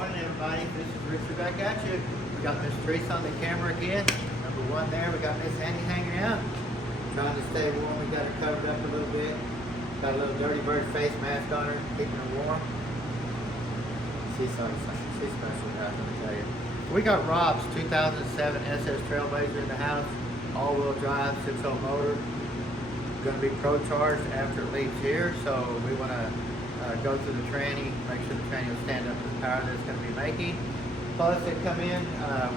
Morning, everybody. This is Richard back at you. We got Miss Teresa on the camera again. Number one there. We got Miss Annie hanging out. Trying to stay warm. We got her covered up a little bit. Got a little Dirty Bird face mask on her, keeping her warm. She's special, guys, let me tell you. We got Rob's 2007 SS Trailblazer in the house. All-wheel drive, 6-hole motor. Going to be pro-charged after it leaves here, so we want to go through the tranny, make sure the tranny will stand up to the power that it's going to be making. Plus, they come in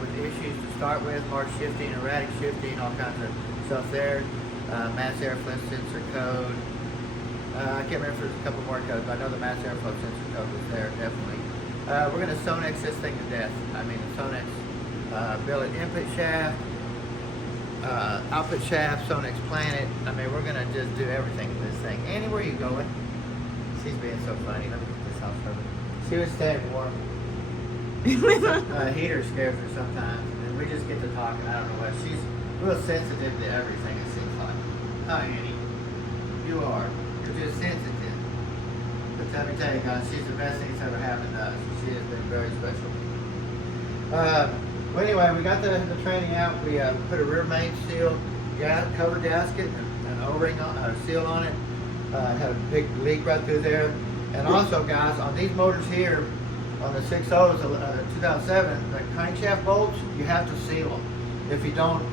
with issues to start with, hard shifting, erratic shifting, all kinds of stuff there. Mass airflow sensor code. I can't remember if there's a couple more codes, but I know the mass airflow sensor code was there, definitely. We're going to Sonnax this thing to death. I mean, Sonnax billet input shaft, output shaft, Sonnax planet. I mean, we're going to just do everything in this thing. Annie, where are you going? She's being so funny. Let me get this off her. She was staying warm. Heater scares her sometimes, and we just get to talking. I don't know what. She's real sensitive to everything, it seems like. Hi, Annie. You are. You're just sensitive. But let me tell you guys, she's the best thing that's ever happened to us. She has been very special. Well, anyway, we got the training out. We put a rear main seal, cover gasket, an O-ring on, seal on it. Had a big leak right through there. And also, guys, on these motors here, on the 6.0s, 2007, the crankshaft bolts, you have to seal them. If you don't,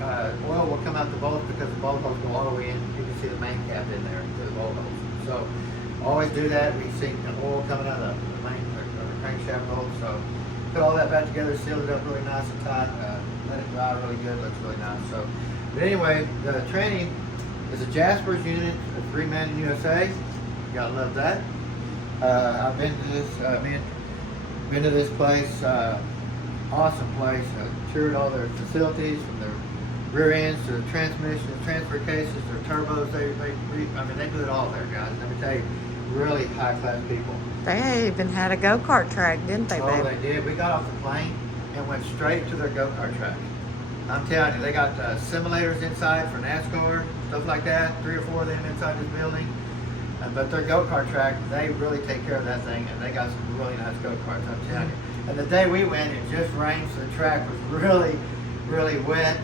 oil will come out the bolts because the bolt holes go all the way in. You can see the main cap in there to the bolt holes. So always do that. We see oil coming out of the main or the crankshaft bolts. So put all that back together, sealed it up really nice and tight, let it dry really good. Looks really nice. So, but anyway, the training is a Jasper's unit, a 3-man in USA. You gotta love that. I've been to this, been to this place, awesome place. Toured all their facilities, from their rear ends to the transmissions, transfer cases, their turbos. They do it all there, guys. Let me tell you, really high class people. They even had a go-kart track, didn't they, babe? Oh, they did. We got off the plane and went straight to their go-kart track. I'm telling you, they got simulators inside for NASCAR, stuff like that, 3 or 4 of them inside this building. But their go-kart track, they really take care of that thing, and they got some really nice go-karts, I'm telling you. And the day we went, it just rained, so the track was really, really wet,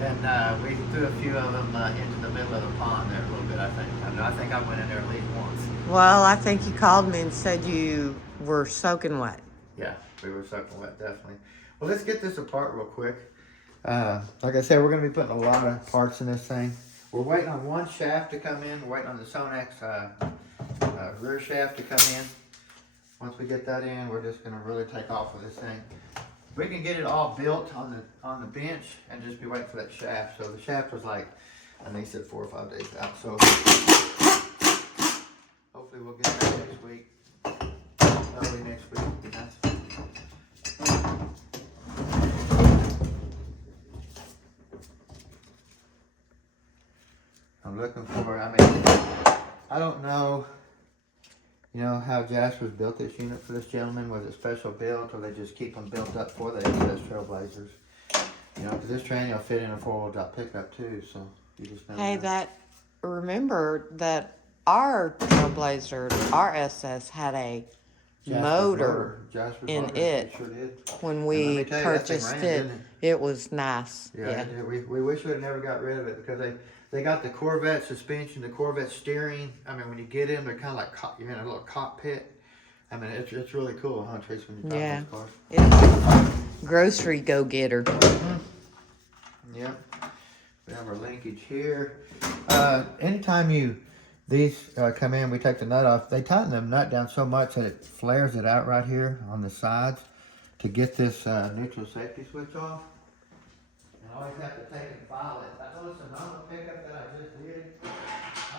and we threw a few of them into the middle of the pond there a little bit, I think. I think I went in there at least once. Well, I think you called me and said you were soaking wet. Yeah, we were soaking wet, definitely. Well, let's get this apart real quick. Like I said, we're going to be putting a lot of parts in this thing. We're waiting on one shaft to come in. We're waiting on the Sonnax rear shaft to come in. Once we get that in, we're just going to really take off with this thing. We can get it all built on the bench and just be waiting for that shaft. So the shaft was like, I think he said 4 or 5 days out. So hopefully we'll get that next week, early next week. I'm looking for, I don't know, how Jasper's built this unit for this gentleman. Was it special built, or they just keep them built up for the SS Trailblazers? Because this train will fit in a 4-wheel drive pickup too, so you just never know. Remember that our Trailblazer, our SS, had a motor in it. Sure did. When we purchased it. It was nice. Yeah. We wish we had never got rid of it, because they got the Corvette suspension, the Corvette steering. When you get in, they're kind of like you're in a little cockpit. It's really cool, huh, Trace, when you talk about those cars? Yeah. Grocery go-getter. Mm-hmm. Yep. We have our linkage here. Anytime these come in, we take the nut off. They tighten the nut down so much that it flares it out right here on the sides to get this neutral safety switch off. And I always have to take and file it. I noticed a normal pickup that I just did, I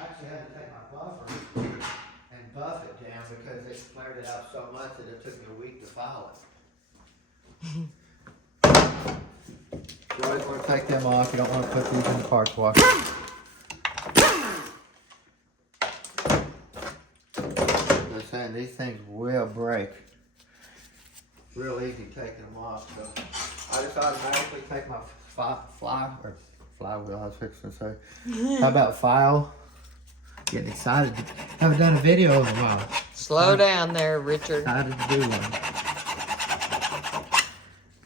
actually had to take my buffer and buff it down because it flared it out so much that it took me a week to file it. You always want to take them off. You don't want to put these in the parts washer. They're saying these things will break. Real easy taking them off. So I just automatically take my flywheel, I was fixing to say. How about file? Getting excited. Haven't done a video in a while. Slow down there, Richard. Excited to do one.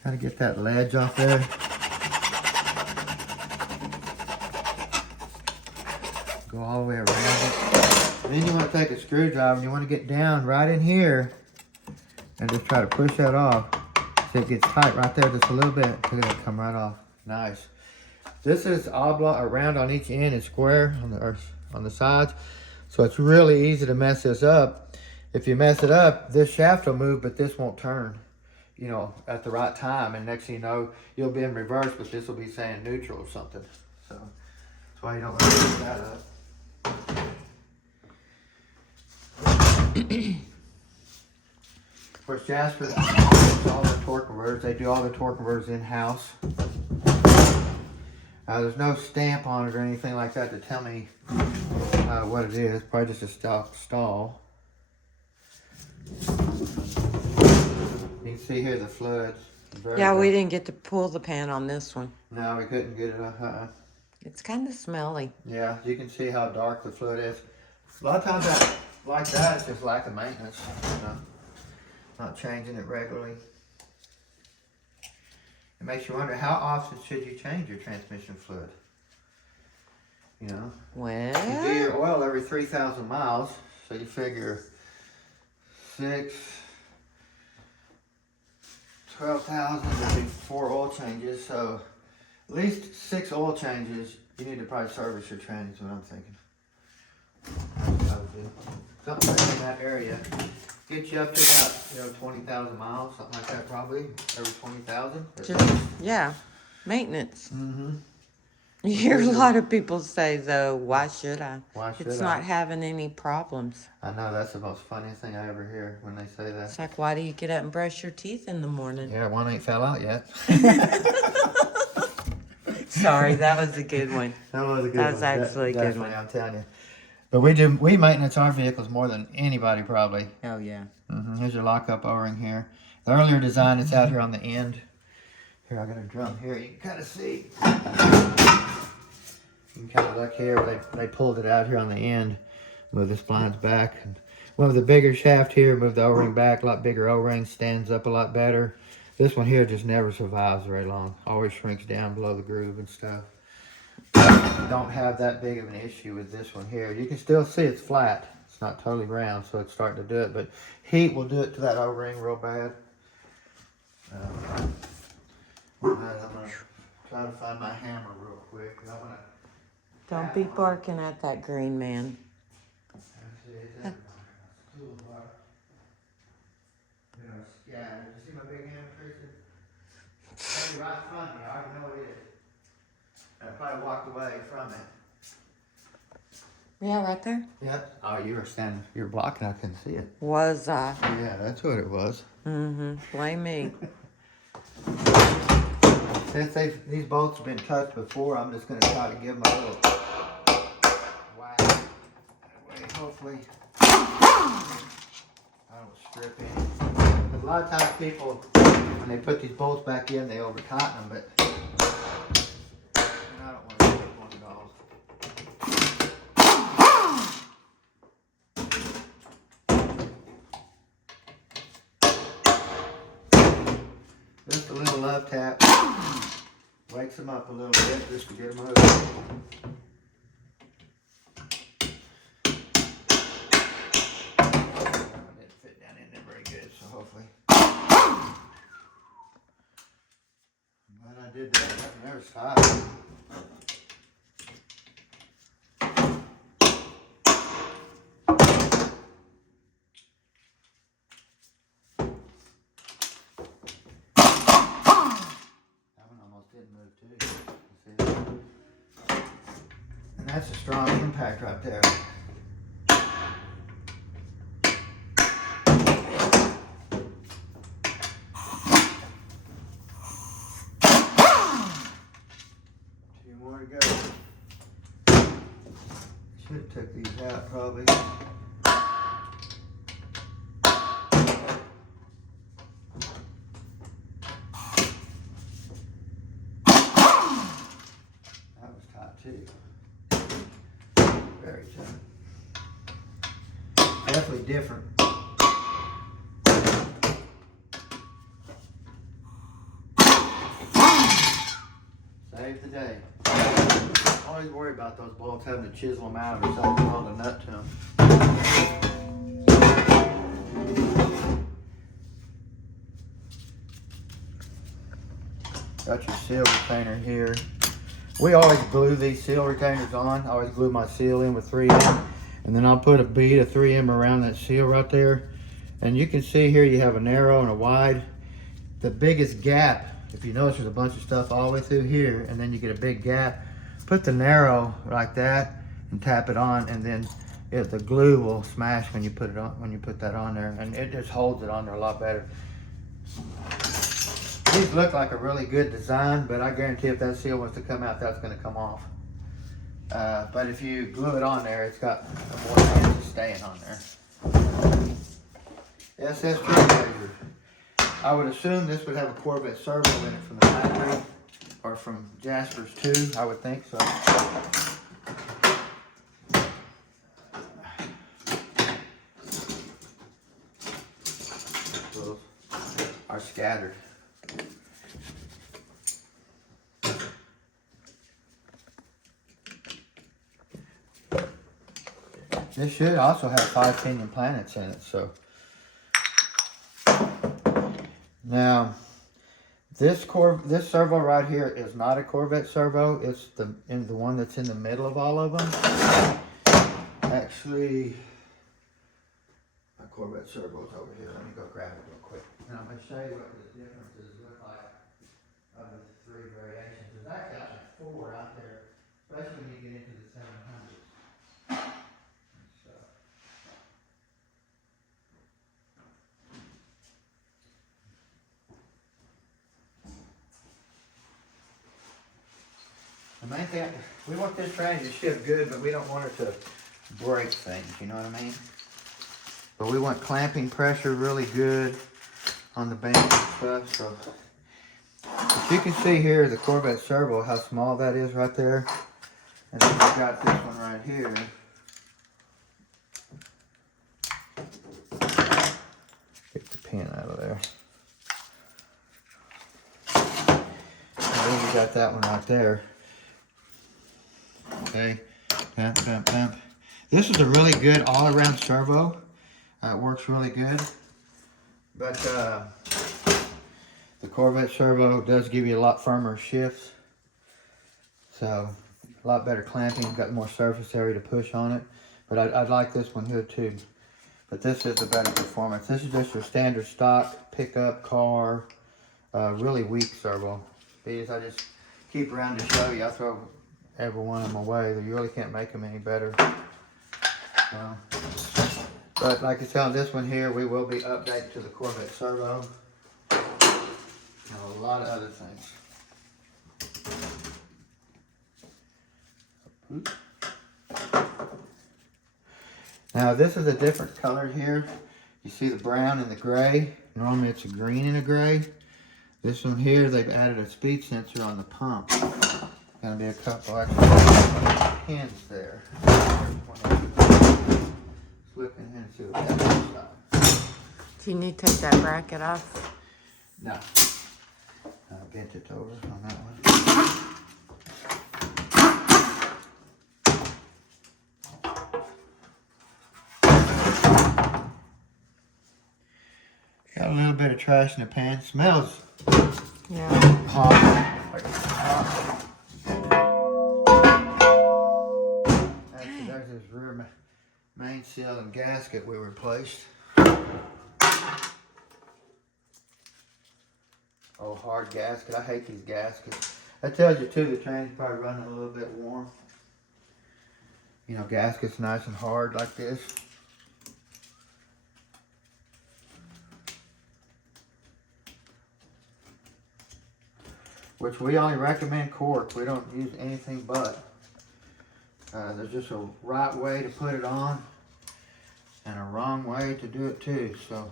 Gotta get that ledge off there. Go all the way around it. Then you want to take a screwdriver and you want to get down right in here and just try to push that off. So it gets tight right there just a little bit. Look at it come right off. Nice. This is oblong, round on each end and square on the sides. So it's really easy to mess this up. If you mess it up, this shaft will move, but this won't turn, you know, at the right time. And next thing you know, you'll be in reverse, but this will be saying neutral or something. So that's why you don't want to mess that up. Of course, Jasper does all the torque converters. They do all the torque converters in-house. There's no stamp on it or anything like that to tell me what it is. Probably just a stock stall. You can see here the floods. Yeah, we didn't get to pull the pan on this one. No, we couldn't get it. It's kind of smelly. Yeah, you can see how dark the flood is. A lot of times like that, it's just lack of maintenance. You know, not changing it regularly. It makes you wonder, how often should you change your transmission fluid? You know? Well, you do your oil every 3,000 miles, so you figure 12,000 would be 4 oil changes, so at least 6 oil changes. You need to probably service your trannies, is what I'm thinking. Something in that area. Get you up to about 20,000 miles, something like that, probably every 20,000. Yeah, maintenance. Mm-hmm. You hear a lot of people say though, "Why should I?" Why should it's I? not having any problems. I know, that's the most funniest thing I ever hear when they say that. It's like, why do you get up and brush your teeth in the morning? Yeah, one ain't fell out yet. Sorry, that was a good one. That was a good one. That was actually a good one. I'm telling you. But we maintenance our vehicles more than anybody probably. Oh yeah. Here's your lockup O-ring here. The earlier design is out here on the end. Here, I got a drum here. You can kind of see. You can kind of look here. They pulled it out here on the end. Move the splines back. And went with a bigger shaft here. Move the O-ring back. A lot bigger O-ring. Stands up a lot better. This one here just never survives very long. Always shrinks down below the groove and stuff. Don't have that big of an issue with this one here. You can still see it's flat. It's not totally round, so it's starting to do it. But heat will do it to that O-ring real bad. I'm going to try to find my hammer real quick. Don't be barking at that green man. Yeah, you see my big hammer, Tristan? It's right in front of me. I already know it is. I probably walked away from it. Yeah, right there. Yep. Oh, you were blocking. I couldn't see it. Was I? Yeah, that's what it was. Blame me. Since these bolts have been touched before, I'm just going to try to give them a little whack. That way, hopefully, I don't strip in. A lot of times people, when they put these bolts back in, they over-tighten them, but I don't want to strip one at all. Just a little love tap. Wakes them up a little bit just to get them moving. Didn't fit down in there very good, so hopefully. But I did that. Nothing ever stopped. Didn't move too. And that's a strong impact right there. Two more to go. Should have took these out probably. Too. Very tough. Definitely different. That Save the day. I always worry about those bolts having to chisel them out or something, hold a nut to them. Got your seal retainer here. We always glue these seal retainers on. I always glue my seal in with 3M, and then I'll put a bead of 3M around that seal right there. And you can see here you have a narrow and a wide. The biggest gap, if you notice, there's a bunch of stuff all the way through here, and then you get a big gap. Put the narrow like that and tap it on, and then the glue will smash when you put it on. When you put that on there, and it just holds it on there a lot better. These look like a really good design, but I guarantee if that seal was to come out, that's going to come off. But if you glue it on there, it's got more chance of staying on there. SS Trailblazer. I would assume this would have a Corvette servo in it from the factory, or from Jasper's too. I would think so. Those are scattered. This should also have 5 pinion planets in it, so. Now, this servo right here is not a Corvette servo. It's the one that's in the middle of all of them. Actually, my Corvette servo's over here. Let me go grab it real quick. And I'm going to show you what the differences look like of the 3 variations. There's actually 4 out there, especially when you get into the 700s. The main thing, we want this train to shift good, but we don't want it to break things, you know what I mean? But we want clamping pressure really good on the band and stuff, so. But you can see here the Corvette servo, how small that is right there. And then we've got this one right here. Get the pin out of there. And then we got that one right there. Okay, bump, bump, bump. This is a really good all-around servo. It works really good. But the Corvette servo does give you a lot firmer shifts. So, a lot better clamping. Got more surface area to push on it. But I'd like this one here too. But this is the better performance. This is just your standard stock pickup car. Really weak servo. These I just keep around to show you. I throw every one of them away. You really can't make them any better. But like I said, on this one here, we will be updated to the Corvette servo. And a lot of other things. Oops. Now this is a different color here. You see the brown and the gray. Normally it's a green and a gray. This one here, they've added a speed sensor on the pump. Gonna be a couple extra pins there. Slip in here and see what that looks like. Do you need to take that bracket off? No. I bent it over on that one. Got a little bit of trash in the pan. Smells hot. Actually, there's this rear main seal and gasket we replaced. Oh, hard gasket. I hate these gaskets. That tells you too the train's probably running a little bit warm. You know, gaskets nice and hard like this. Which we only recommend cork. We don't use anything but. There's just a right way to put it on and a wrong way to do it too. So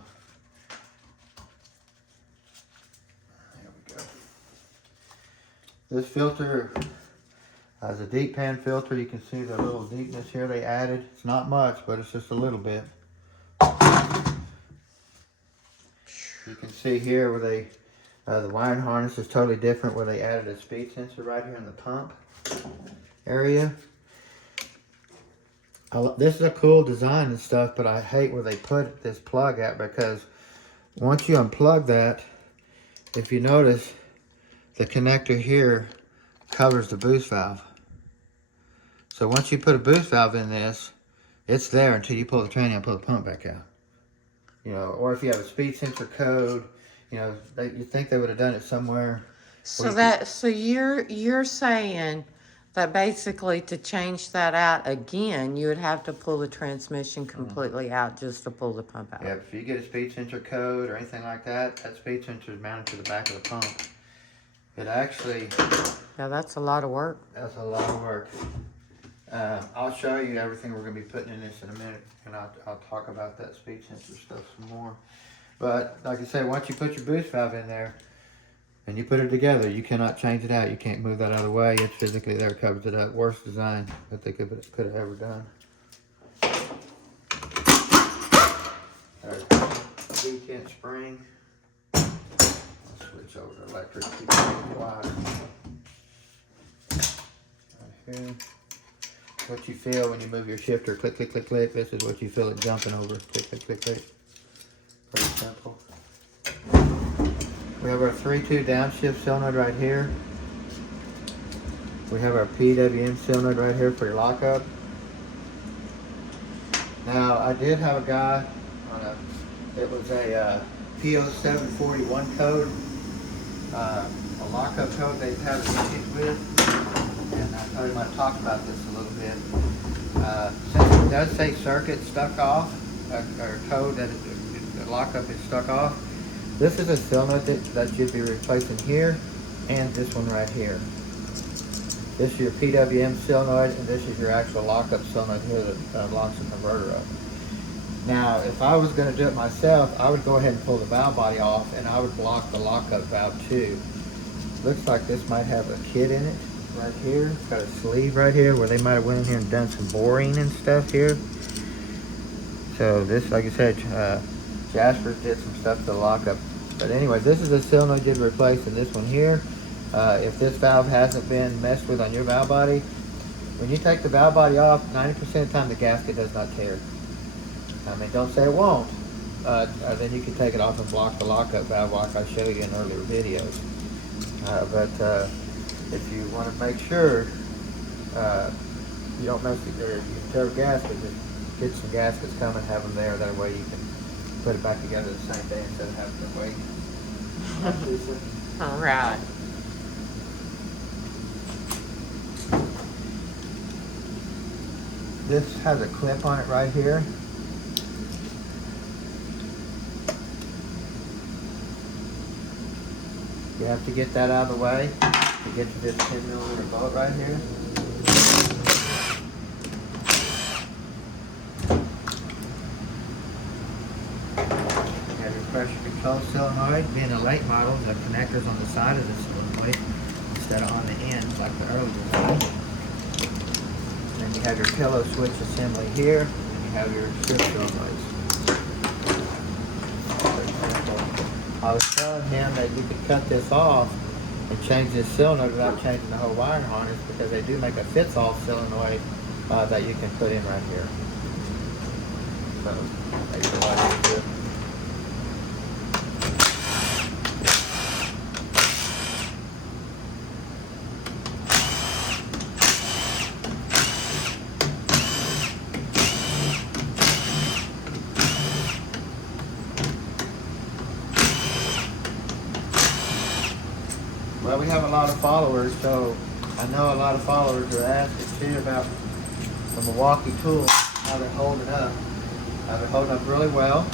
there we go. This filter has a deep pan filter. You can see the little deepness here they added. It's not much, but it's just a little bit. You can see here where they The wiring harness is totally different where they added a speed sensor right here in the pump area. This is a cool design and stuff, but I hate where they put this plug at, because once you unplug that, if you notice, the connector here covers the boost valve. So once you put a boost valve in this, it's there until you pull the tranny out and pull the pump back out. You know, or if you have a speed sensor code, you know, you think they would have done it somewhere. So you're saying that basically to change that out again, you would have to pull the transmission completely out just to pull the pump out. Yeah, if you get a speed sensor code or anything like that, that speed sensor is mounted to the back of the pump. It actually... Yeah, that's a lot of work. That's a lot of work. I'll show you everything we're going to be putting in this in a minute, and I'll talk about that speed sensor stuff some more. But like I say, once you put your boost valve in there and you put it together, you cannot change it out. You can't move that out of the way. It's physically there, covers it up. Worst design that they could have ever done. V10 spring. I'll switch over to electric. Keep it wide. Right here. What you feel when you move your shifter, click, click, click, click. This is what you feel it jumping over. Click, click, click, click. Pretty simple. We have our 3-2 downshift solenoid right here. We have our PWM solenoid right here for your lockup. Now, I did have a guy on it was a PO741 code, a lockup code they've had issues with. And I thought I might talk about this a little bit. Since it does say circuit stuck off, or code that the lockup is stuck off, this is a solenoid that you'd be replacing here, and this one right here. This is your PWM solenoid, and this is your actual lockup solenoid here that locks the converter up. Now, if I was going to do it myself, I would go ahead and pull the valve body off, and I would block the lockup valve too. Looks like this might have a kit in it. Right here, it's got a sleeve right here where they might have went in here and done some boring and stuff here. So this, like I said, Jasper did some stuff to the lockup. But anyway, this is a solenoid you'd replace in this one here. If this valve hasn't been messed with on your valve body, when you take the valve body off, 90% of the time the gasket does not tear. I mean, don't say it won't. Then you can take it off and block the lockup valve like I showed you in earlier videos. If you want to make sure you don't mess with your tear gasket, just get some gaskets coming, have them there. That way you can put it back together the same day instead of having to wait. All right. This has a clip on it right here. You have to get that out of the way to get to this 10mm bolt right here. You have your pressure control solenoid. Being a late model, the connector's on the side of the solenoid instead of on the ends like the early design. Then you have your pillow switch assembly here, and you have your strip solenoids. I was telling him that you could cut this off and change this solenoid without changing the whole wiring harness, because they do make a fits-all solenoid that you can put in right here. So, makes it a lot easier. Well, we have a lot of followers, so I know a lot of followers are asking too about the Milwaukee tools, how they're holding up. They're holding up really well.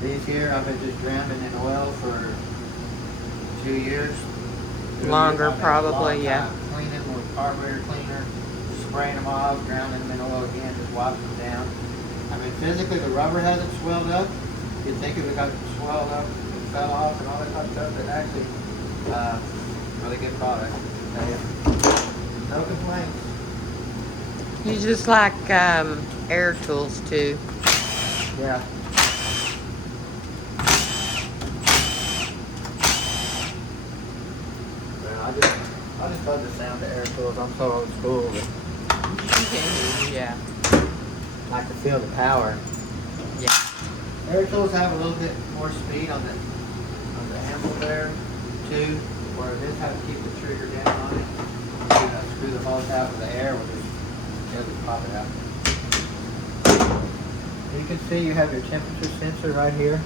These here, I've been just drowning in oil for 2 years. Longer, probably, yeah. Cleaning them with carburetor cleaner, spraying them off, drowning them in oil again, just wiping them down. I mean, physically the rubber hasn't swelled up. You'd think it would have got swelled up, fell off and all that kind of stuff, but actually, really good product. No complaints. You just like air tools too. Yeah. I just love the sound of air tools. I'm so old school, but Yeah. I can feel the power. Yeah. Air tools have a little bit more speed on the handle there too, where this have to keep the trigger down on it. Screw the hose out with the air, will just pop it out. You can see you have your temperature sensor right here.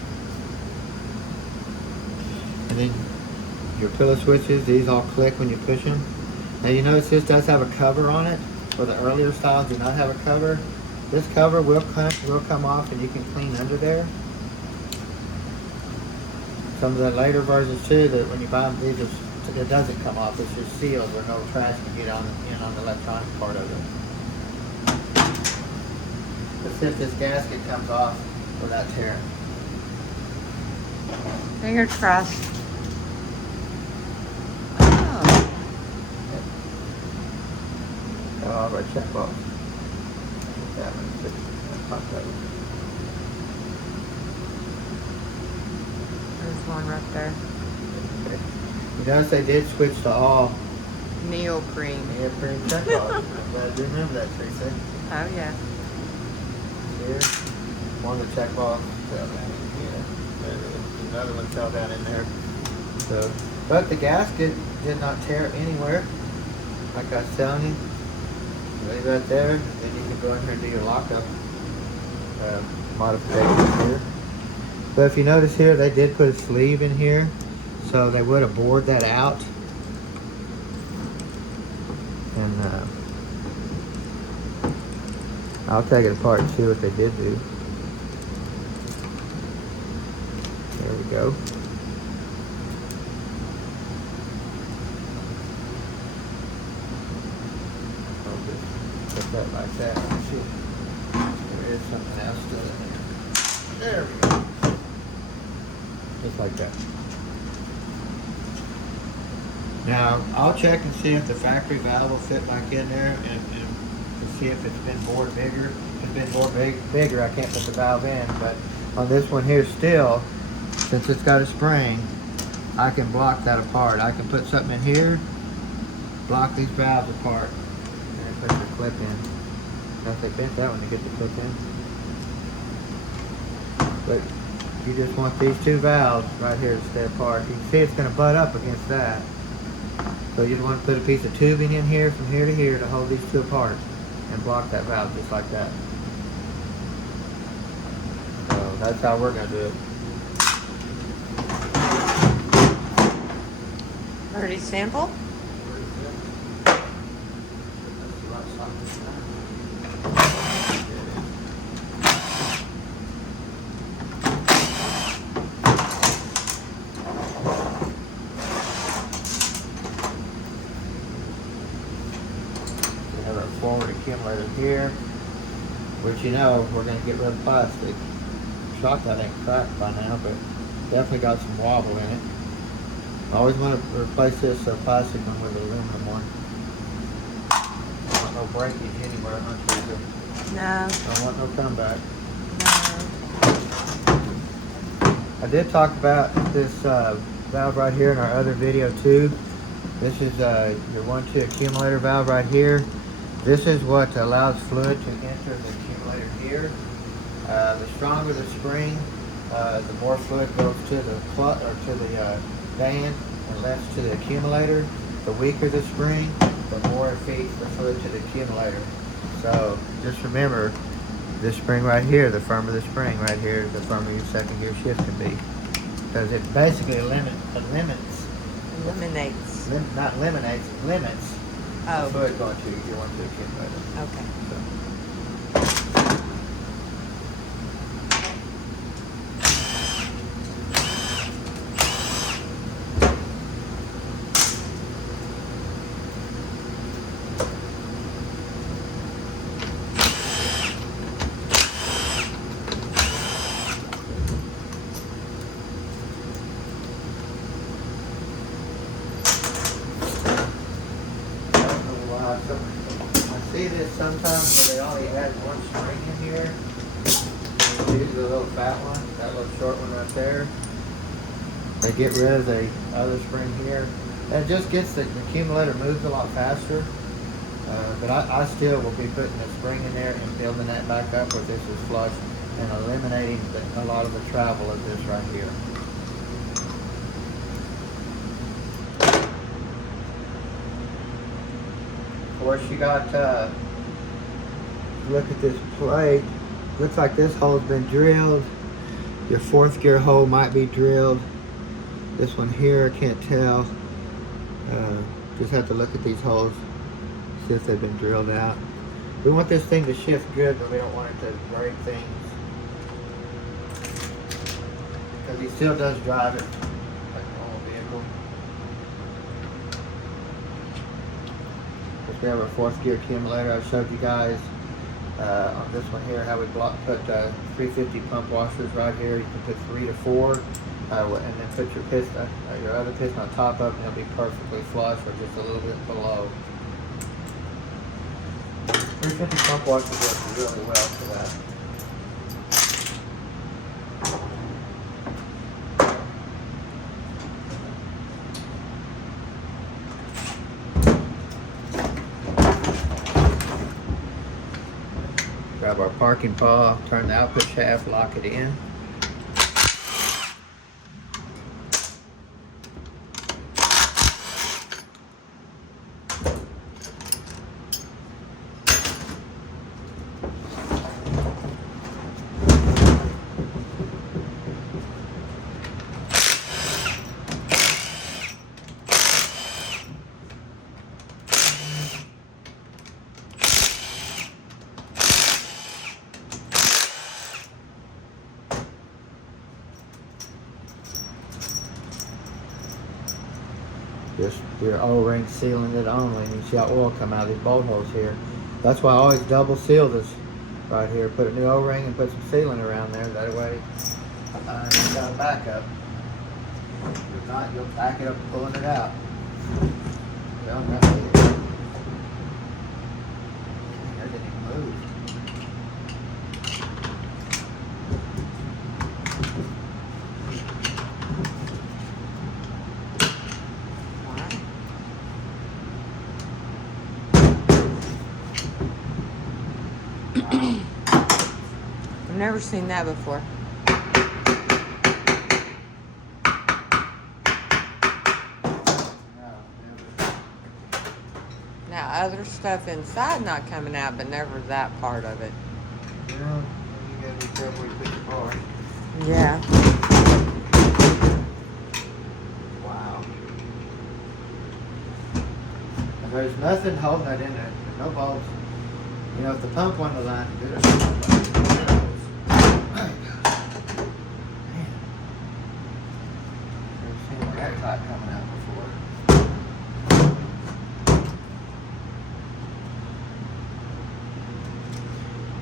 And then your pillow switches, these all click when you push them. Now you notice this does have a cover on it, where the earlier styles do not have a cover. This cover will come off and you can clean under there. Some of the later versions too, that when you buy them, it doesn't come off. It's just sealed where no trash can get in on the electronic part of it. Let's see if this gasket comes off without tearing. Finger crossed. Oh, right, check box. That one, pop that one. There's one right there. Okay. You notice they did switch to all Neoprene. neoprene check box. I'm glad you remember that, Tracy. Oh yeah. Here, one of the check box fell down in here. Another one fell down in there. So, but the gasket did not tear anywhere. Like I was telling you. Leave that there, then you can go in here and do your lockup modifications here. But if you notice here, they did put a sleeve in here, so they would have bored that out. And I'll take it apart and see what they did do. There we go. Put that like that. Let's see. There is something else still in there. There we go. Just like that. Now, I'll check and see if the factory valve will fit back in there and to see if it's been bored bigger. If it's been bored bigger, I can't put the valve in. But on this one here still, since it's got a spring, I can block that apart. I can put something in here, block these valves apart. Put the clip in. Now if they bent that one to get the clip in. But you just want these two valves right here to stay apart. You can see it's going to butt up against that. So you want to put a piece of tubing in here from here to here to hold these two apart and block that valve just like that. So that's how we're going to do it. Pretty simple. Forward accumulator here, which you know we're going to get rid of plastic. Shocked that ain't cracked by now, but definitely got some wobble in it. I always want to replace this plastic one with an aluminum one. Don't want no breakage anywhere, huh, Teresa? No. Don't want no comeback. No. I did talk about this valve right here in our other video too. This is your 1-2 accumulator valve right here. This is what allows fluid to enter the accumulator here. The stronger the spring, the more fluid goes to the band and less to the accumulator. The weaker the spring, the more it feeds the fluid to the accumulator. So just remember, this spring right here, the firmer the spring right here, the firmer your second gear shift can be. Because it basically limits Oh. the fluid going to your 1-2 accumulator. Okay. So. I see this sometimes where they only add one spring in here. Use the little fat one, that little short one right there. They get rid of the other spring here. It just gets the accumulator moves a lot faster. But I still will be putting a spring in there and building that back up where this is flush and eliminating a lot of the travel of this right here. Of course, you got, look at this plate. Looks like this hole's been drilled. Your fourth gear hole might be drilled. This one here, I can't tell. Just have to look at these holes, see if they've been drilled out. We want this thing to shift good, but we don't want it to break things. Because he still does drive it like a normal vehicle. We have our fourth gear accumulator. I showed you guys on this one here how we put 350 pump washers right here. You can put 3 to 4, and then put your piston, your other piston on top of it, and it'll be perfectly flush or just a little bit below. 350 pump washers work really well for that. Grab our parking paw, turn the output shaft, lock it in. Just your O-ring sealing it only, and you see how oil come out of these bolt holes here. That's why I always double seal this right here. Put a new O-ring and put some sealing around there. That way you got a backup. If not, you'll back it up pulling it out. Well, that's it. That didn't even move. I've never seen that before. Now, other stuff inside not coming out, but never that part of it. Yeah, you gotta be careful where you put your car. Yeah. Wow. And there's nothing holding that in there. There's no bolts. You know, if the pump wasn't aligned good, it's never seen that tight coming out before.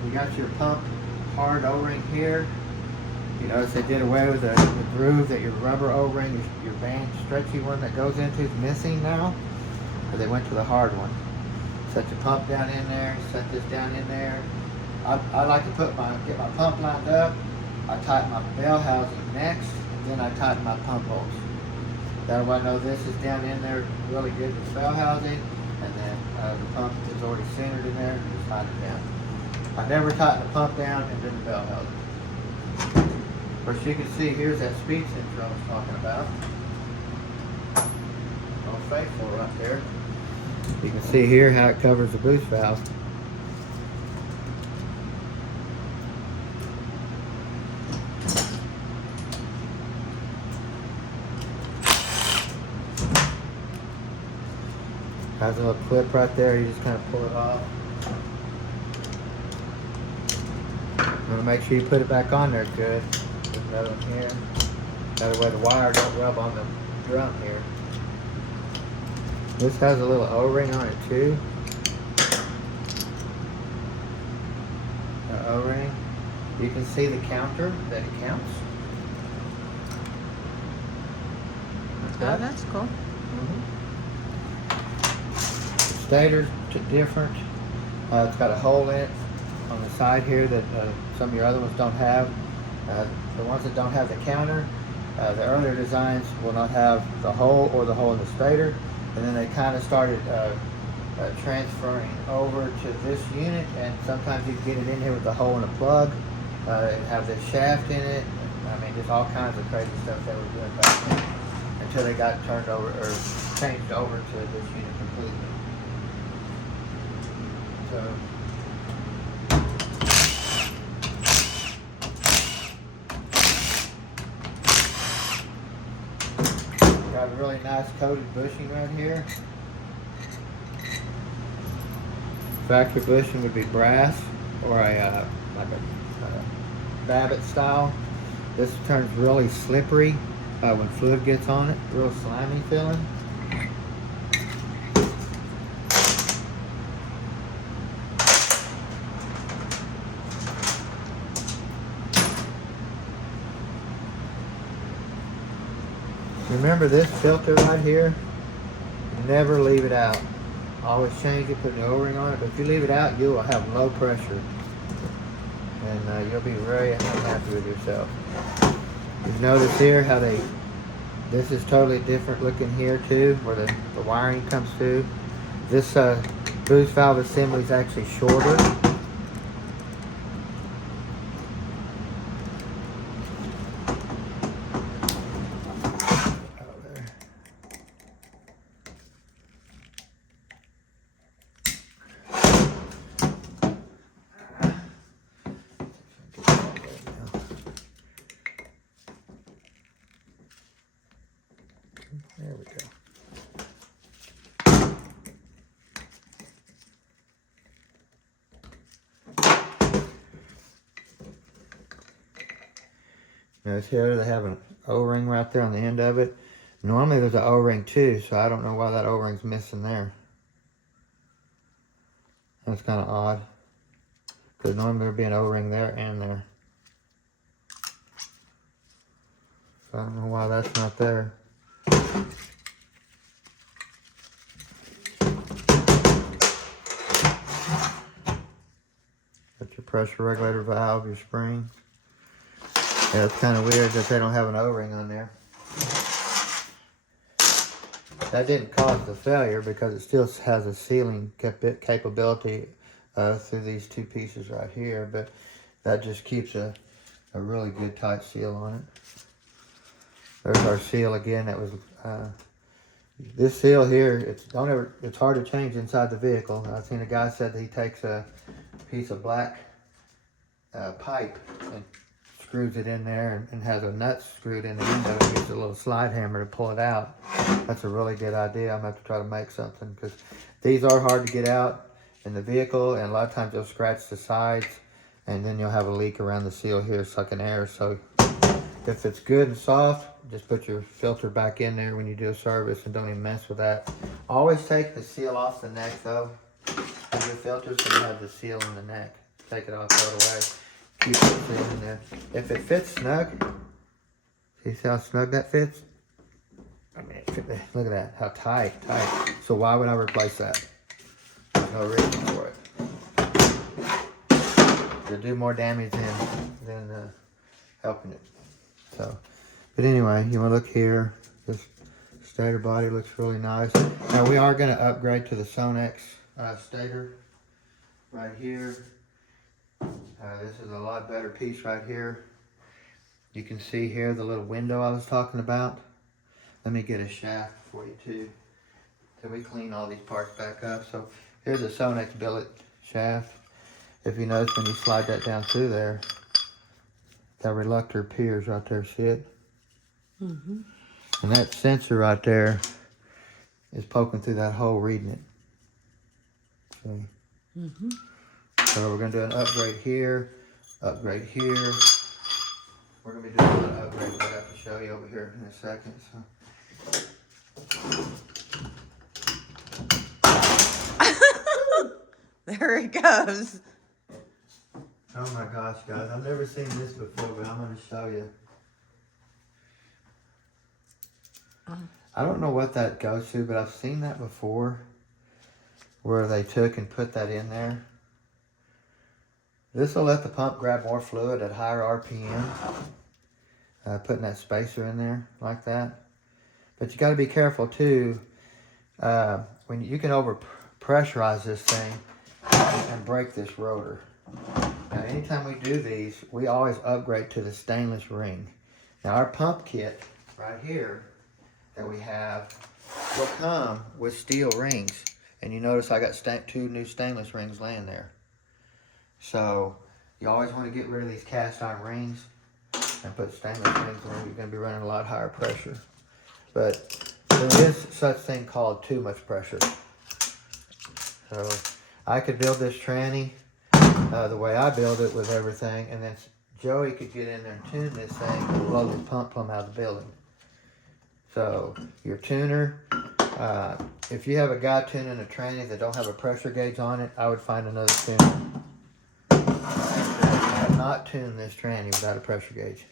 You got your pump hard O-ring here. You notice they did away with the groove that your rubber O-ring, your band stretchy one that goes into is missing now. But they went to the hard one. Set the pump down in there, set this down in there. I like to get my pump lined up. I tighten my bell housing next, and then I tighten my pump bolts. That way I know this is down in there really good with the bell housing, and then the pump is already centered in there, and just tighten it down. I never tighten the pump down and then the bell housing. Of course, you can see here's that speed sensor I was talking about. All faithful right there. You can see here how it covers the boost valve. Has a little clip right there, you just kind of pull it off. You want to make sure you put it back on there good. There's another one here. That way the wire don't rub on the drum here. This has a little O-ring on it too. An O-ring. You can see the counter that it counts. Oh, that's cool. The stator's different. It's got a hole in it on the side here that some of your other ones don't have. The ones that don't have the counter The earlier designs will not have the hole or the hole in the stator, and then they kind of started transferring over to this unit, and sometimes you can get it in here with the hole in the plug, have the shaft in it. I mean, just all kinds of crazy stuff they were doing back then until they got turned over or changed over to this unit completely. So. Got a really nice coated bushing right here. Factory bushing would be brass or a like a Babbitt style. This turns really slippery when fluid gets on it, real slimy feeling. Remember this filter right here, never leave it out. Always change it, put an O-ring on it, but if you leave it out, you will have low pressure. And you'll be very unhappy with yourself. You notice here how this is totally different looking here too, where the wiring comes through. This boost valve assembly is actually shorter. There we go. Notice here they have an O-ring right there on the end of it. Normally there's an O-ring too, so I don't know why that O-ring's missing there. That's kind of odd. Because normally there'd be an O-ring there and there. So I don't know why that's not there. Got your pressure regulator valve, your spring. Yeah, it's kind of weird that they don't have an O-ring on there. That didn't cause the failure because it still has a sealing capability through these two pieces right here, but that just keeps a really good tight seal on it. There's our seal again. That was this seal here. It's hard to change inside the vehicle. I've seen a guy said that he takes a piece of black pipe and screws it in there and has a nut screwed in the end of it and uses a little slide hammer to pull it out. That's a really good idea. I'm going to have to try to make something because these are hard to get out in the vehicle, and a lot of times you'll scratch the sides and then you'll have a leak around the seal here sucking air. So if it's good and soft, just put your filter back in there when you do a service and don't even mess with that. Always take the seal off the neck though. Your filter's going to have the seal in the neck. Take it off, throw it away. Keep it seal in there. If it fits snug, see how snug that fits? I mean, look at that, how tight. So why would I replace that? There's no reason for it. It'll do more damage than helping it. So, but anyway, you want to look here. This stator body looks really nice. Now we are going to upgrade to the Sonnax stator right here. This is a lot better piece right here. You can see here the little window I was talking about. Let me get a shaft for you too. So we clean all these parts back up. So here's a Sonnax billet shaft. If you notice when you slide that down through there, that reluctor appears right there, see it? Mm-hmm. And that sensor right there is poking through that hole reading it. See? Mm-hmm. So we're going to do an upgrade here, upgrade here. We're going to be doing a lot of upgrades I have to show you over here in a second. So. There it goes. Oh my gosh, guys. I've never seen this before, but I'm going to show you. I don't know what that goes to, but I've seen that before where they took and put that in there. This will let the pump grab more fluid at higher RPM. putting that spacer in there like that. But you got to be careful too. When you can over pressurize this thing and break this rotor. Now, anytime we do these, we always upgrade to the stainless ring. Now, our pump kit right here that we have will come with steel rings. And you notice I got 2 new stainless rings laying there. So, you always want to get rid of these cast iron rings and put stainless rings where you're going to be running a lot higher pressure. But there is such thing called too much pressure. So, I could build this tranny the way I build it with everything, and then Joey could get in there and tune this thing and blow the pump plumb out of the building. So your tuner, if you have a guy tuning a tranny that don't have a pressure gauge on it, I would find another tuner. I have not tuned this tranny without a pressure gauge,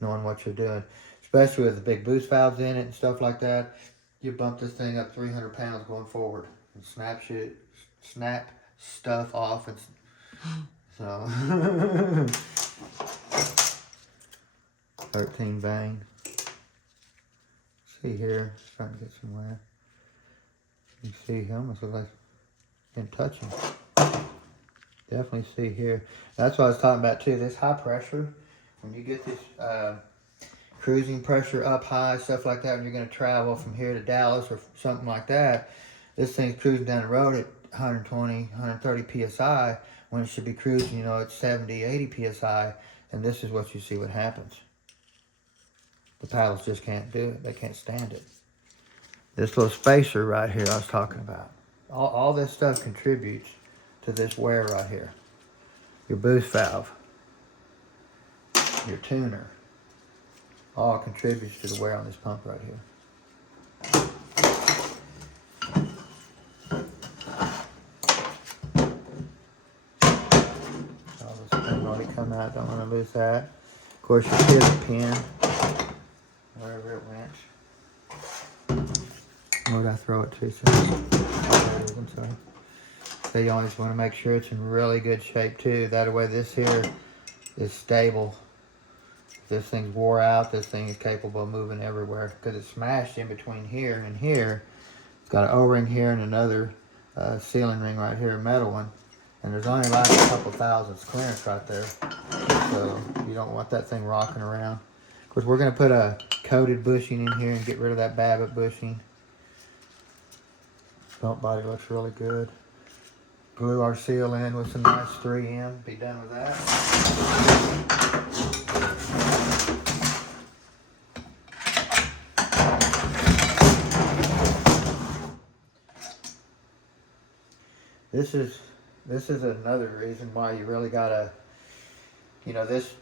knowing what you're doing, especially with the big boost valves in it and stuff like that. You bump this thing up 300 pounds going forward and snap stuff off, and so 13 bang. See here, it's starting to get some wear. You can see he almost looks like didn't touch him. Definitely see here. That's what I was talking about too. This high pressure, when you get this cruising pressure up high, stuff like that, when you're going to travel from here to Dallas or something like that, this thing's cruising down the road at 120, 130 psi when it should be cruising, at 70, 80 psi, and this is what you see what happens. The paddles just can't do it. They can't stand it. This little spacer right here I was talking about. All this stuff contributes to this wear right here. Your boost valve, your tuner, all contributes to the wear on this pump right here. All this thing already come out, don't want to lose that. Of course, your pivot pin, wherever it went. Where did I throw it to? I'm sorry. So you always want to make sure it's in really good shape too. That way this here is stable. If this thing's wore out, this thing is capable of moving everywhere because it's smashed in between here and here. It's got an O-ring here and another sealing ring right here, a metal one. And there's only like a couple thousandths clearance right there. So you don't want that thing rocking around. Of course, we're going to put a coated bushing in here and get rid of that Babbitt bushing. Bump body looks really good. Glue our seal in with some nice 3M. Be done with that. This is another reason why you really gotta, this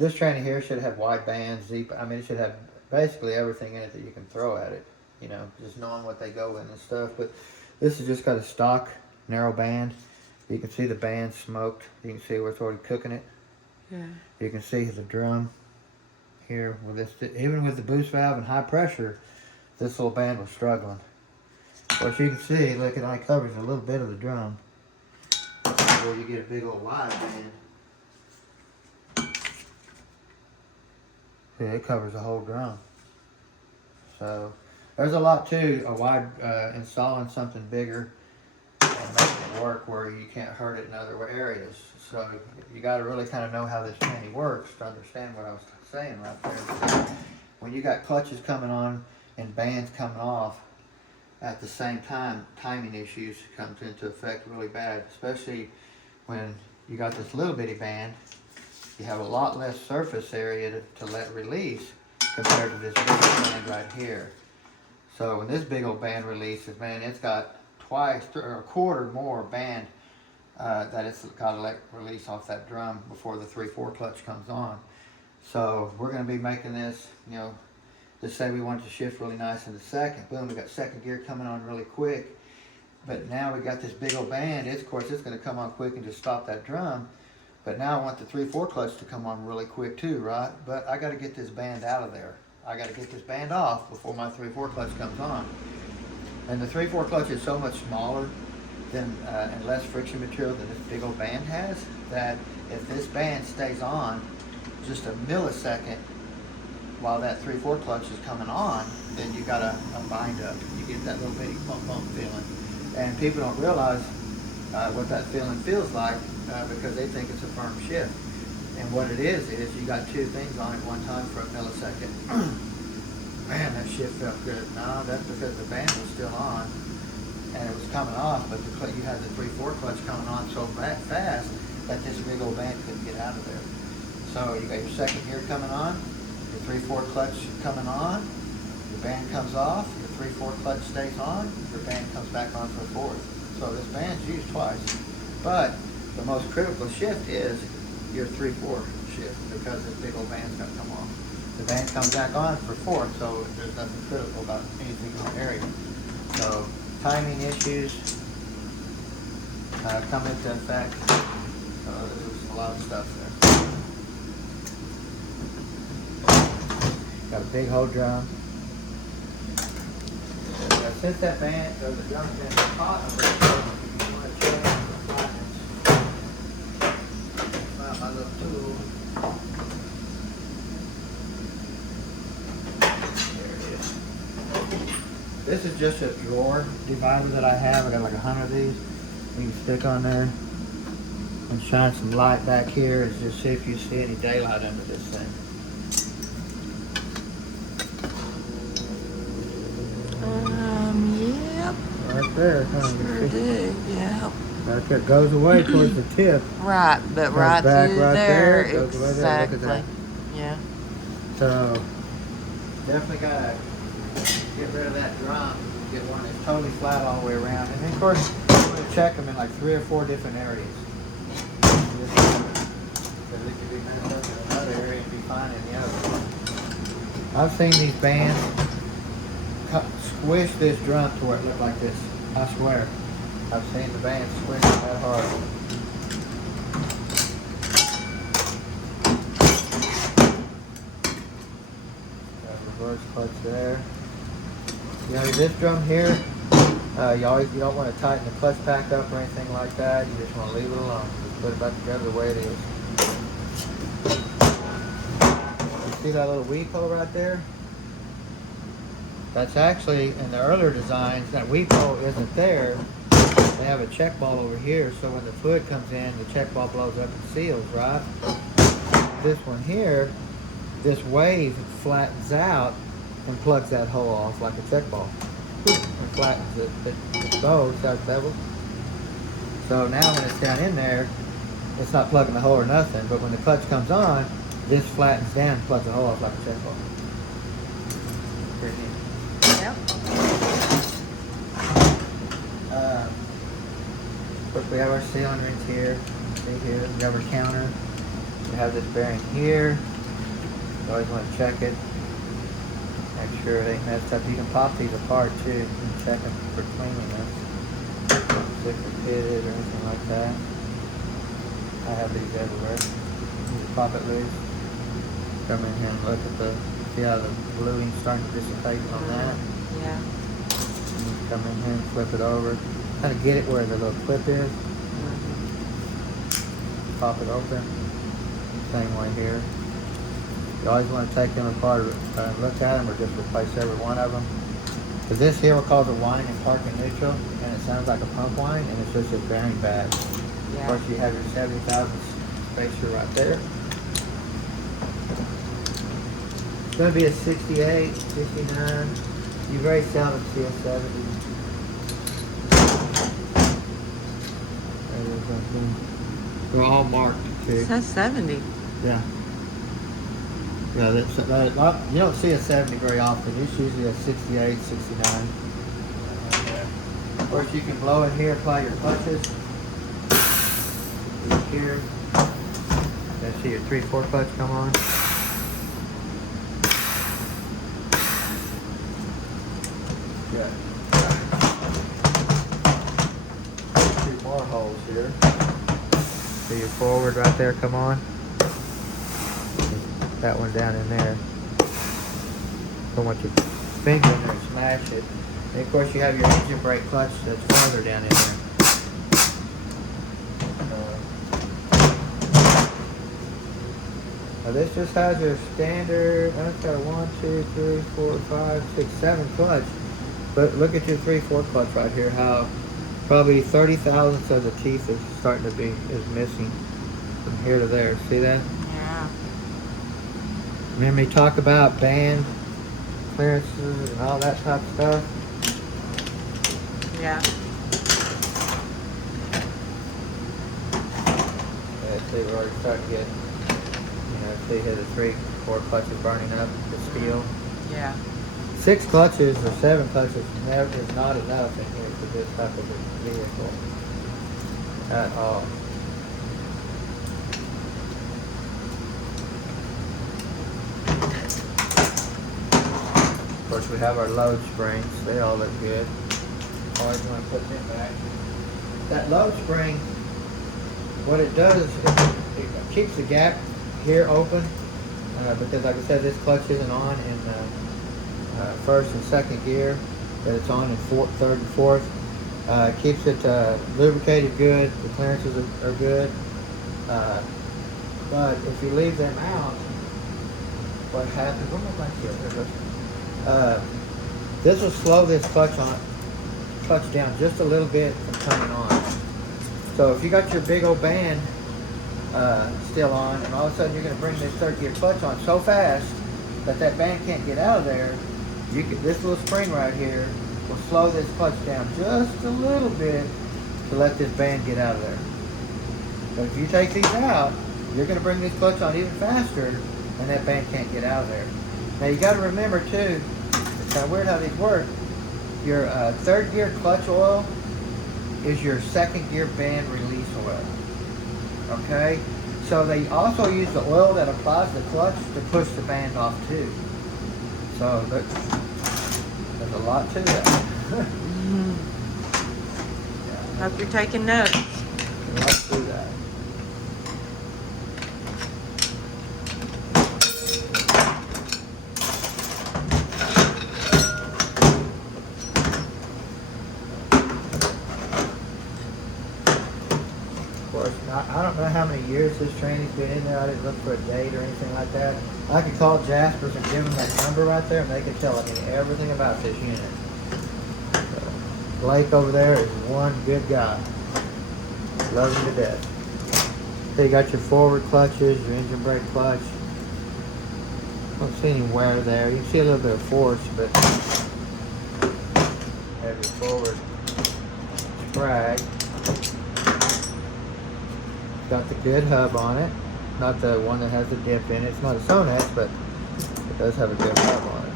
tranny here should have wide bands, it should have basically everything in it that you can throw at it. Just knowing what they go in and stuff. But this has just got a stock narrow band. You can see the band smoked. You can see where it's already cooking it. Yeah. You can see the drum here with this. Even with the boost valve and high pressure, this little band was struggling. But you can see, look, it only covers a little bit of the drum. Before you get a big old wide band. See, it covers the whole drum. So there's a lot to a wide installing something bigger and making it work where you can't hurt it in other areas. So you got to really kind of know how this tranny works to understand what I was saying right there. When you got clutches coming on and bands coming off at the same time, timing issues comes into effect really bad, especially when you got this little bitty band. You have a lot less surface area to let release compared to this big band right here. So when this big old band releases, man, it's got twice or a quarter more band that it's got to let release off that drum before the 3/4 clutch comes on. So we're going to be making this, just say we want to shift really nice into second. Boom, we got second gear coming on really quick. But now we got this big old band. Of course, it's going to come on quick and just stop that drum. But now I want the 3/4 clutch to come on really quick too, right? But I got to get this band out of there. I got to get this band off before my 3/4 clutch comes on. And the 3/4 clutch is so much smaller than and less friction material than this big old band has, that if this band stays on just a millisecond while that 3/4 clutch is coming on, then you got a bind up. You get that little bitty bump bump feeling. And people don't realize what that feeling feels like because they think it's a firm shift. And what it is you got two things on at one time for a millisecond. Man, that shift felt good. No, that's because the band was still on and it was coming off, but you had the 3/4 clutch coming on so fast that this big old band couldn't get out of there. So you got your second gear coming on, your 3/4 clutch coming on, your band comes off, your 3/4 clutch stays on, your band comes back on for a fourth. So this band's used twice. But the most critical shift is your 3/4 shift because this big old band's gonna come off. The band comes back on for fourth, so there's nothing critical about anything in the area. So timing issues come into effect. So there's a lot of stuff there. Got a big hole drum. Since that band or the drum's been hot, you want to check the flatness. My little tool. There it is. This is just a drawer divider that I have. I got like 100 of these. You can stick on there and shine some light back here and just see if you see any daylight under this thing. Yep. Right there, huh? Sure do, yeah. Right there, goes away towards the tip. Right, but Comes right back through right there, there, goes away there, look at exactly. that. Yeah. So, definitely gotta get rid of that drum. Get one that's totally flat all the way around. And then, of course, you want to check them in like 3 or 4 different areas. Because it could be messed up in another area and be fine in the other. I've seen these bands squish this drum to where it looked like this. I swear. I've seen the band squish it that hard. Got reverse clutch there. You know, this drum here, you don't want to tighten the clutch pack up or anything like that. You just want to leave it alone. Just put it back together the way it is. You see that little weep hole right there? That's actually, in the earlier designs, that weep hole isn't there. They have a check ball over here, so when the fluid comes in, the check ball blows up and seals, right? This one here, this wave flattens out and plugs that hole off like a check ball. And flattens it. It goes, starts bevel. So now when it's down in there, it's not plugging the hole or nothing, but when the clutch comes on, this flattens down and plugs the hole off like a check ball. Pretty neat. Yep. Of course, we have our sealing rings here. See here, rubber counter. We have this bearing here. You always want to check it. Make sure it ain't messed up. You can pop these apart too and check them for cleanliness. See if they're pitted or anything like that. I have these everywhere. You just pop it loose. Come in here and look at see how the bluing's starting to dissipate on that. Yeah. And come in here and flip it over. Kind of get it where the little clip is. Pop it open. Same way here. You always want to take them apart and look at them or just replace every one of them. Because this here will cause a whine in park and neutral, and it sounds like a pump whine, and it's just a bearing bag. Yeah. Of course, you have your 70,000 spacer right there. It's going to be a 68, 69. You very seldom see a 70. They're all marked too. It says 70. Yeah. Yeah, you don't see a 70 very often. It's usually a 68, 69. Of course, you can blow in here, apply your clutches. Here. Let's see your 3/4 clutch come on. Good. 2 more holes here. See your forward right there come on. That one down in there. Don't want your finger in there and smash it. And of course you have your engine brake clutch that's farther down in there. Now this just has your standard, that's got a 1, 2, 3, 4, 5, 6, 7 clutch. But look at your 3/4 clutch right here, how probably 30 thousandths of the teeth is starting to be, is missing from here to there. See that? Yeah. Remember me talk about band clearances and all that type of stuff? Yeah. Yeah, see, we're already starting to get, see here the 3/4 clutch is burning up the steel. Yeah. 6 clutches or 7 clutches is not enough in here for this type of a vehicle at all. Of course, we have our load springs. They all look good. Always want to put them back. That load spring, what it does is it keeps the gap here open because, like I said, this clutch isn't on in first and second gear, but it's on in third and fourth. Keeps it lubricated good. The clearances are good. But if you leave them out, what happens? Where my bike here? There it goes. This will slow this clutch down just a little bit from coming on. So if you got your big old band still on, and all of a sudden you're going to bring this third gear clutch on so fast that band can't get out of there, this little spring right here will slow this clutch down just a little bit to let this band get out of there. But if you take these out, you're going to bring this clutch on even faster, and that band can't get out of there. Now you got to remember too, it's kind of weird how these work. Your third gear clutch oil is your second gear band release oil. Okay? So they also use the oil that applies the clutch to push the band off too. So there's a lot to that. Hope you're taking notes. A lot to that. I don't know how many years this training's been in there. I didn't look for a date or anything like that. I could call Jaspers and give them that number right there, and they can tell me everything about this unit. Blake over there is one good guy. Love him to death. So you got your forward clutches, your engine brake clutch. Don't see any wear there. You can see a little bit of force, but have your forward sprag. Got the good hub on it, not the one that has the dip in it. It's not a Sonnax, but it does have a good hub on it.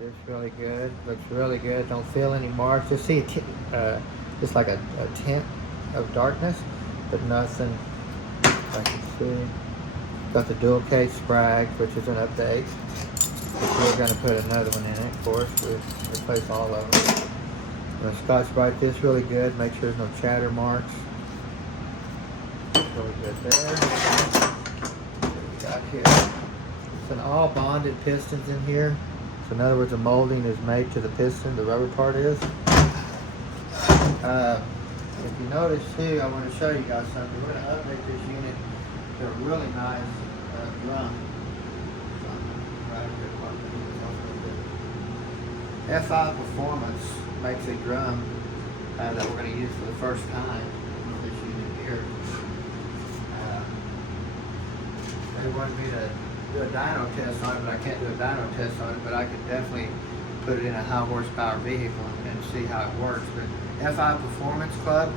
Looks really good. Looks really good. Don't feel any marks. Just see just like a tint of darkness, but nothing I can see. Got the dual case sprag, which is an update. We're going to put another one in it, of course. We'll replace all of them. I'm going to Scotch-Brite this really good. Make sure there's no chatter marks. Really good there. What do we got here? It's an all bonded pistons in here. So in other words, the molding is made to the piston. The rubber part is. If you notice too, I want to show you guys something. We're going to update this unit. A really nice drum. F5 Performance makes a drum that we're going to use for the first time with this unit here. They wanted me to do a dyno test on it, but I can't do a dyno test on it, but I could definitely put it in a high horsepower vehicle and see how it works. But F5 Performance Club,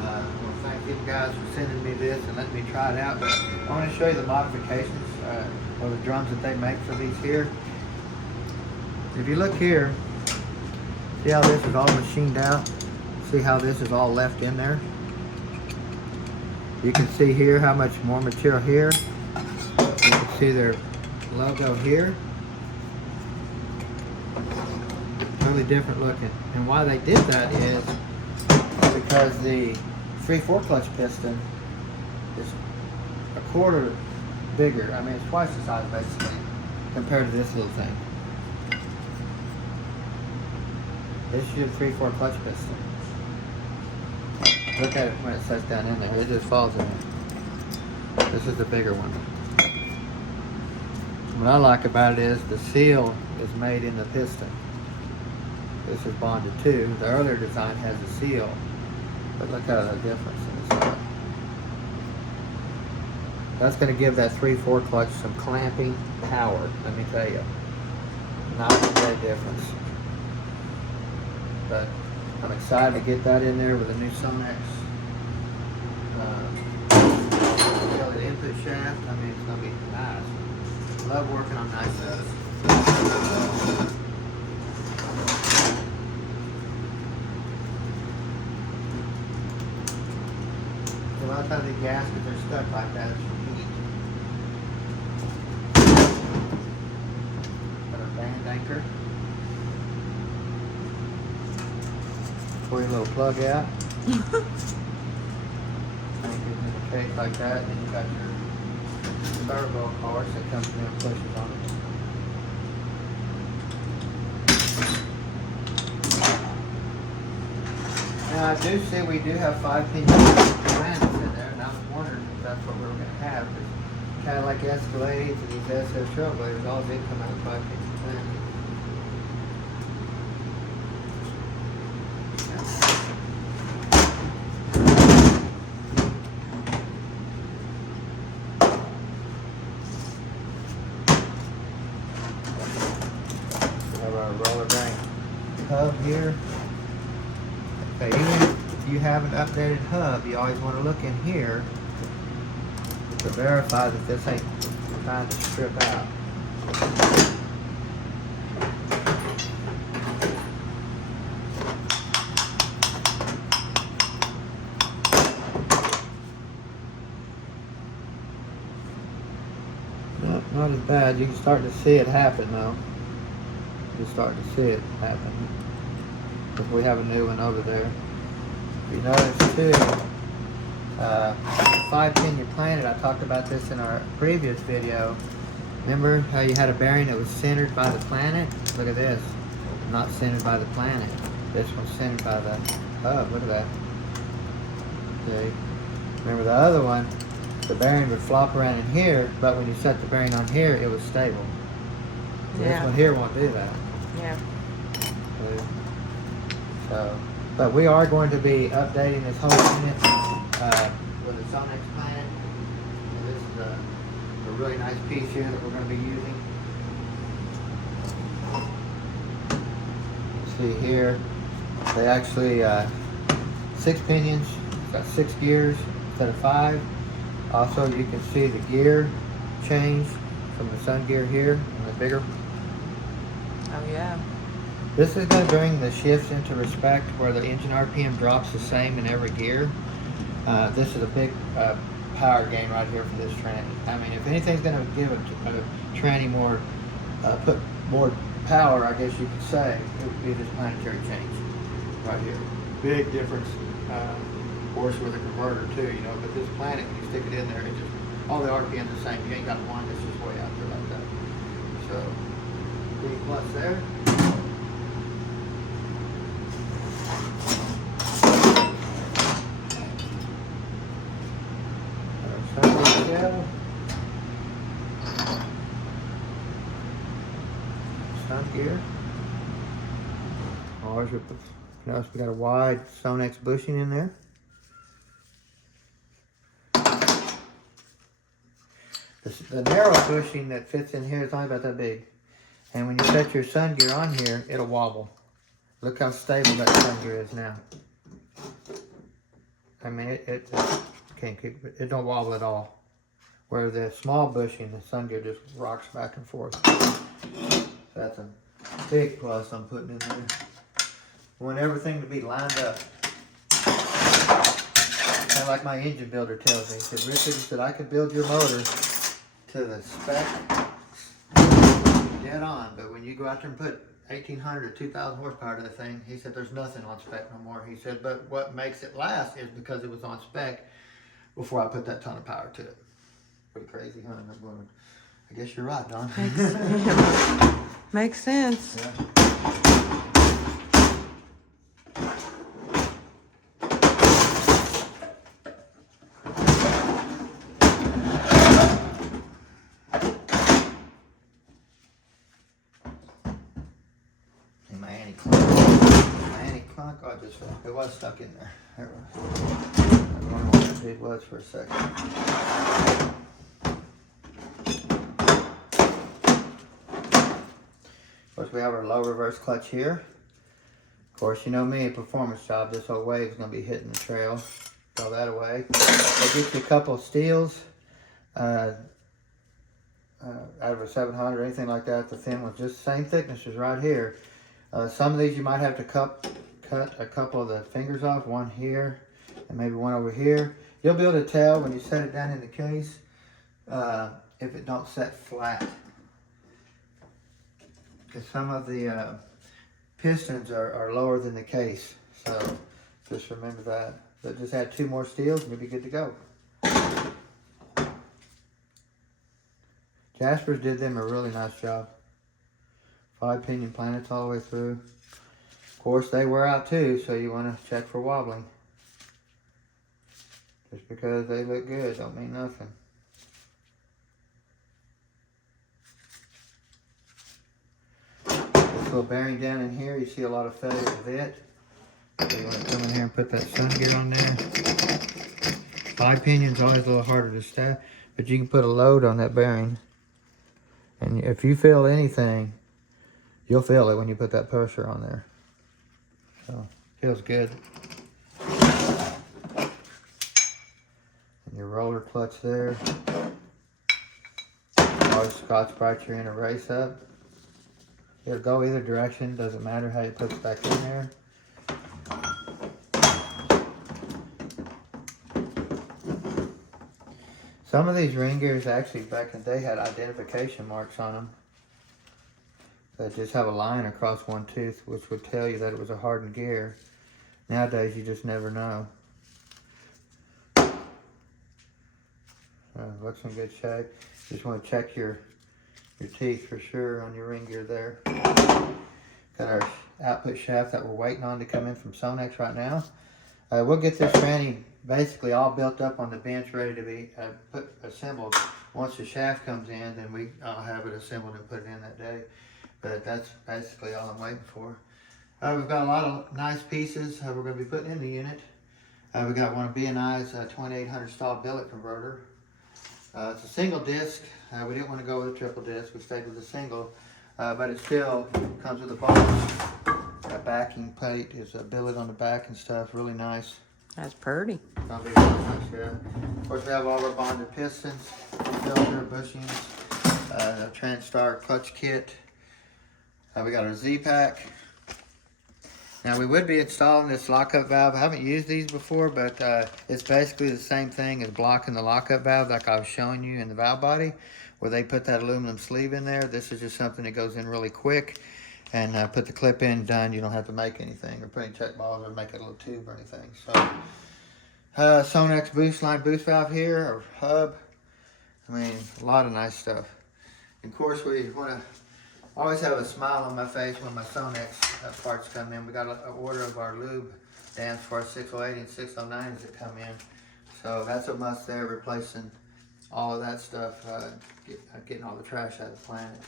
I want to thank you guys for sending me this and letting me try it out. But I want to show you the modifications of the drums that they make for these here. If you look here, see how this is all machined out? See how this is all left in there? You can see here how much more material here. You can see their logo here. Really different looking. And why they did that is because the 3/4 clutch piston is a quarter bigger. I mean, it's twice the size basically compared to this little thing. This is your 3/4 clutch piston. Look at it when it sets down in there. It just falls in it. This is the bigger one. What I like about it is the seal is made in the piston. This is bonded too. The earlier design has a seal, but look at the difference in the seal. That's going to give that 3/4 clutch some clamping power, let me tell you. Not a big difference. But I'm excited to get that in there with a new Sonnax. The input shaft, I mean, it's going to be nice. Love working on nice stuff. A lot of times the gaskets are stuck like that. It's from heat. Got a band anchor. Pour your little plug out. Anchors in a case like that, and then you got your turbo course that comes in and pushes on it. Now I do see we do have 5-pin planets in there, and I was wondering if that's what we were going to have. Because kind of like Escalades and these SS Trailblazers, all did come out of 5-pin planets. We have our roller bank hub here. Okay, even if you have an updated hub, you always want to look in here to verify that this ain't trying to strip out. No, not as bad. You can start to see it happen though. You can start to see it happen. Because we have a new one over there. If you notice too, 5-pin planet, I talked about this in our previous video. Remember how you had a bearing that was centered by the planet? Look at this. Not centered by the planet. This one's centered by the hub. Look at that. See? Remember the other one, the bearing would flop around in here, but when you set the bearing on here, it was stable. So Yeah. this one here won't do that. Yeah. So, but we are going to be updating this whole unit with a Sonnax planet. This is a really nice piece here that we're going to be using. See here, they actually 6 pinions, got 6 gears instead of 5. Also, you can see the gear change from the sun gear here and the bigger. Oh yeah. This is going to bring the shifts into respect where the engine RPM drops the same in every gear. This is a big power gain right here for this tranny. I mean, if anything's going to give a tranny more, put more power, I guess you could say, it would be this planetary change right here. Big difference, of course, with a converter too, you know, but this planet, when you stick it in there, it just, all the RPM's the same. You ain't got one that's just way out there like that. So, B plus there. Sun gear. Notice we got a wide Sonnax bushing in there. The narrow bushing that fits in here is only about that big. And when you set your sun gear on here, it'll wobble. Look how stable that sun gear is now. I mean, it can't keep it. It don't wobble at all. Where the small bushing, the sun gear just rocks back and forth. So that's a big plus I'm putting in there. I want everything to be lined up. Kind of like my engine builder tells me. He said, Richard, he said, I could build your motor to the spec dead on, but when you go out there and put 1,800 or 2,000 horsepower to the thing, he said, there's nothing on spec no more. He said, but what makes it last is because it was on spec before I put that ton of power to it. Pretty crazy, huh? I'm going, I guess you're right, Don. Makes sense. Yeah. trunk? Oh, it was stuck in there. There it was. I wonder what it was for a second. Of course, we have our low reverse clutch here. Of course, you know me, a performance job, this whole wave is going to be hitting the trail. Throw that away. We'll get you a couple of steels out of a 700 or anything like that. The thin ones, just the same thickness as right here. Some of these you might have to cut a couple of the fingers off, one here and maybe one over here. You'll be able to tell when you set it down in the case if it don't set flat. Because some of the pistons are lower than the case. So just remember that. But just add 2 more steels and you'll be good to go. Jasper's did them a really nice job. 5 pinion planets all the way through. Of course, they wear out too, so you want to check for wobbling. Just because they look good don't mean nothing. This little bearing down in here, you see a lot of failure with it. So you want to come in here and put that sun gear on there. 5 pinion's always a little harder to staff, but you can put a load on that bearing. And if you feel anything, you'll feel it when you put that pressure on there. So, feels good. And your roller clutch there. Always Scotch-Brite you're in a race up. It'll go either direction, doesn't matter how you put it back in there. Some of these ring gears actually back in the day had identification marks on them that just have a line across one tooth, which would tell you that it was a hardened gear. Nowadays you just never know. Looks in good shape. Just want to check your teeth for sure on your ring gear there. Got our output shaft that we're waiting on to come in from Sonnax right now. We'll get this tranny basically all built up on the bench, ready to be assembled. Once the shaft comes in, then I'll have it assembled and put it in that day. But that's basically all I'm waiting for. We've got a lot of nice pieces we're going to be putting in the unit. We got one of B&I's 2800 stall billet converter. It's a single disc. We didn't want to go with a triple disc. We stayed with a single, but it still comes with a box. That backing plate is a billet on the back and stuff. Really nice. That's pretty. That'll be really nice, yeah. Of course, we have all our bonded pistons, filter, bushings, a Transtar clutch kit. We got our Z-Pack. Now, we would be installing this lockup valve. I haven't used these before, but it's basically the same thing as blocking the lockup valve like I was showing you in the valve body, where they put that aluminum sleeve in there. This is just something that goes in really quick. And put the clip in, done. You don't have to make anything or put any check balls or make a little tube or anything. So, Sonnax boost line boost valve here, or hub. I mean, a lot of nice stuff. And of course, we want to always have a smile on my face when my Sonnax parts come in. We got an order of our lube dams for our 608 and 609s that come in. So that's a must there, replacing all of that stuff, getting all the trash out of the planet.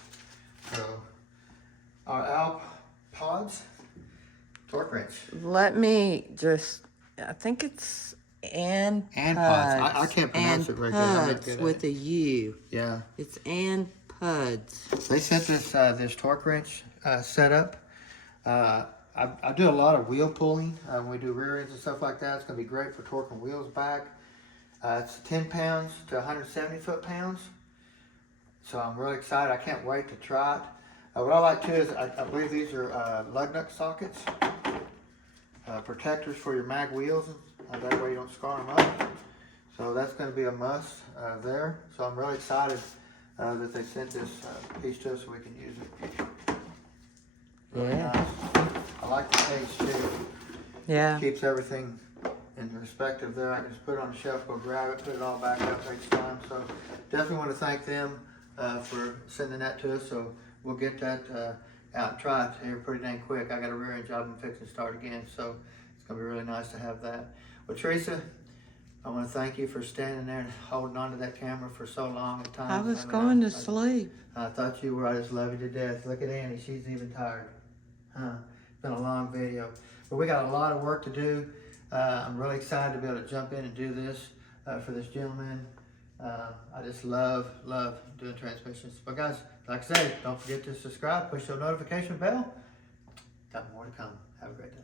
So, our Alp pods, torque wrench. Let me just, I think it's and pods. I can't pronounce it right there. Puds with a U. Yeah. It's and puds. They sent this torque wrench set up. I do a lot of wheel pulling when we do rear ends and stuff like that. It's going to be great for torquing wheels back. It's 10 pounds to 170 foot-pounds. So I'm really excited. I can't wait to try it. What I like too is I believe these are lug nut sockets, protectors for your mag wheels. That way you don't scar them up. So that's going to be a must there. So I'm really excited that they sent this piece to us so we can use it. Really nice. I like the case too. Yeah. Keeps everything in perspective there. I can just put it on the shelf, go grab it, put it all back up each time. So definitely want to thank them for sending that to us. So we'll get that out and try it here pretty dang quick. I got a rear end job I'm fixing to start again, so it's gonna be really nice to have that. Well, Teresa, I want to thank you for standing there and holding on to that camera for so long at times. I was going to sleep. I thought you were. I just love you to death. Look at Annie, she's even tired. It's been a long video. But we got a lot of work to do. I'm really excited to be able to jump in and do this for this gentleman. I just love doing transmissions. But guys, like I said, don't forget to subscribe, push the notification bell. Got more to come. Have a great day.